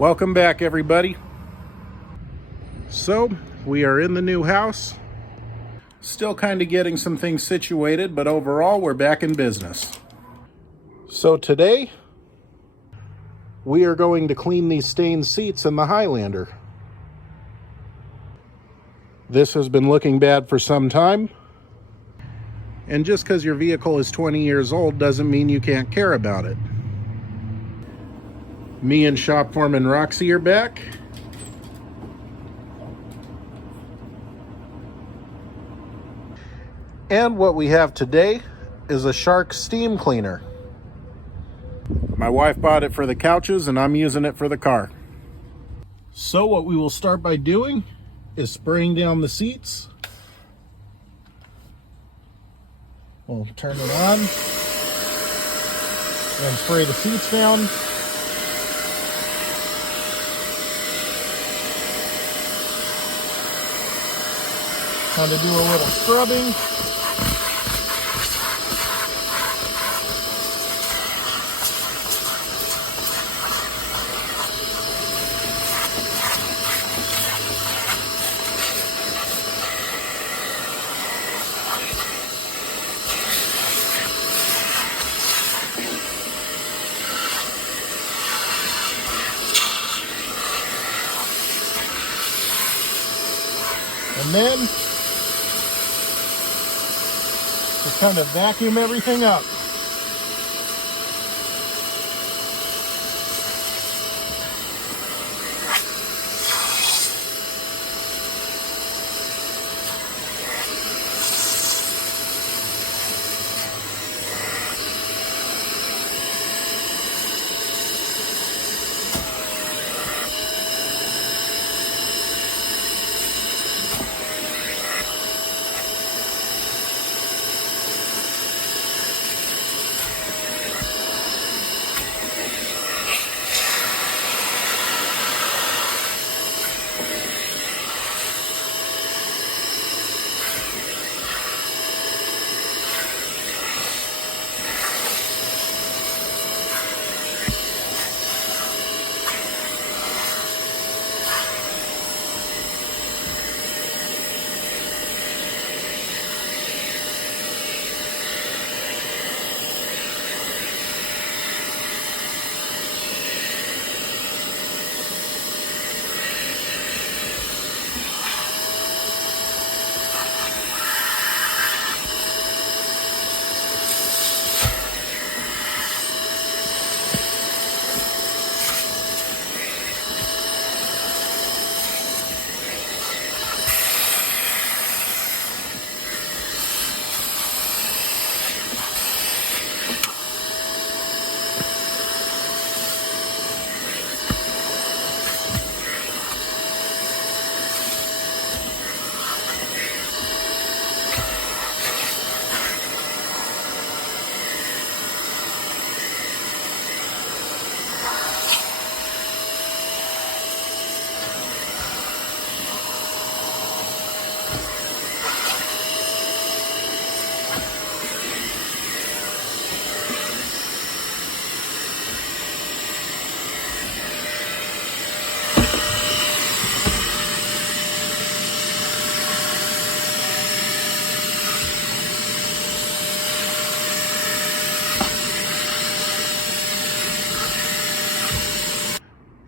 Welcome back, everybody. So, we are in the new house. Still kind of getting some things situated, but overall, we're back in business. So today, we are going to clean these stained seats in the Highlander. This has been looking bad for some time. And just because your vehicle is 20 years old doesn't mean you can't care about it. Me and shop foreman Roxy are back. And what we have today is a Shark steam cleaner. My wife bought it for the couches and I'm using it for the car. So what we will start by doing is spraying down the seats. We'll turn it on and spray the seats down. Kind of do a little scrubbing. And then just kind of vacuum everything up.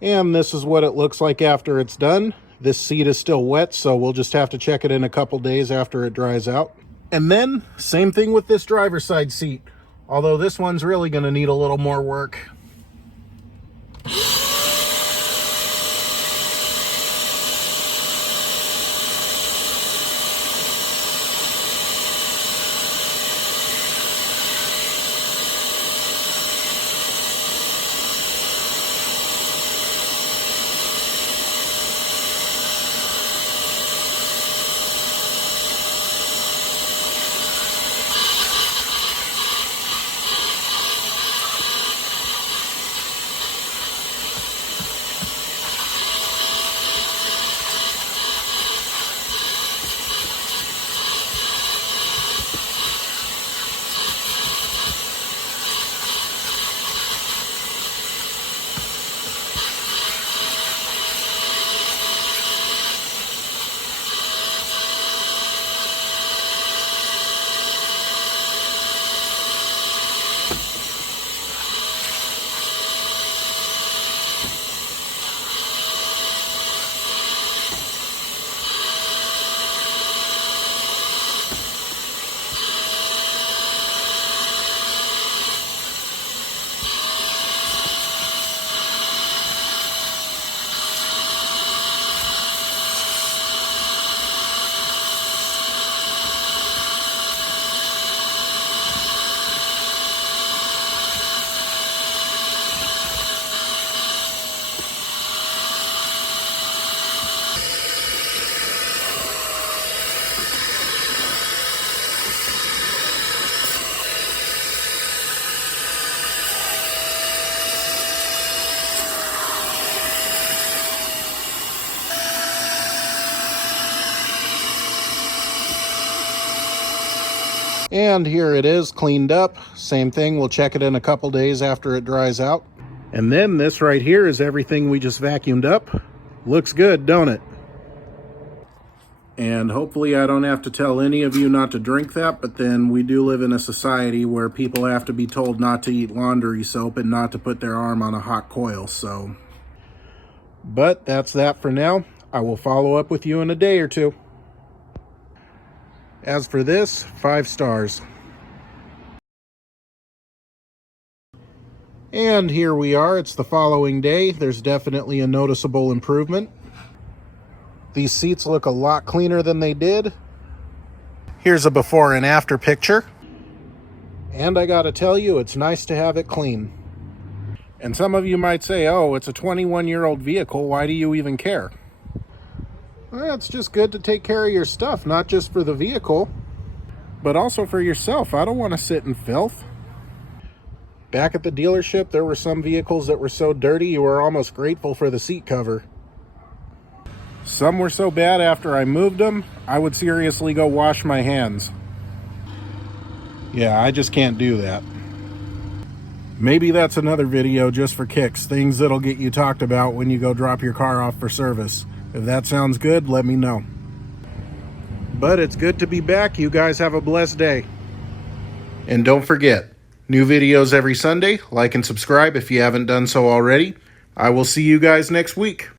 And this is what it looks like after it's done. This seat is still wet, so we'll just have to check it in a couple days after it dries out. And then, same thing with this driver's side seat. Although this one's really gonna need a little more work. And here it is, cleaned up. Same thing, we'll check it in a couple days after it dries out. And then this right here is everything we just vacuumed up. Looks good, don't it? And hopefully I don't have to tell any of you not to drink that, but then we do live in a society where people have to be told not to eat laundry soap and not to put their arm on a hot coil, so. But that's that for now. I will follow up with you in a day or two. As for this, 5 stars. And here we are, it's the following day. There's definitely a noticeable improvement. These seats look a lot cleaner than they did. Here's a before and after picture. And I gotta tell you, it's nice to have it clean. And some of you might say, oh, it's a 21-year-old vehicle, why do you even care? Well, it's just good to take care of your stuff, not just for the vehicle, but also for yourself. I don't want to sit in filth. Back at the dealership, there were some vehicles that were so dirty you were almost grateful for the seat cover. Some were so bad after I moved them, I would seriously go wash my hands. Yeah, I just can't do that. Maybe that's another video just for kicks, things that'll get you talked about when you go drop your car off for service. If that sounds good, let me know. But it's good to be back. You guys have a blessed day. And don't forget, new videos every Sunday. Like and subscribe if you haven't done so already. I will see you guys next week.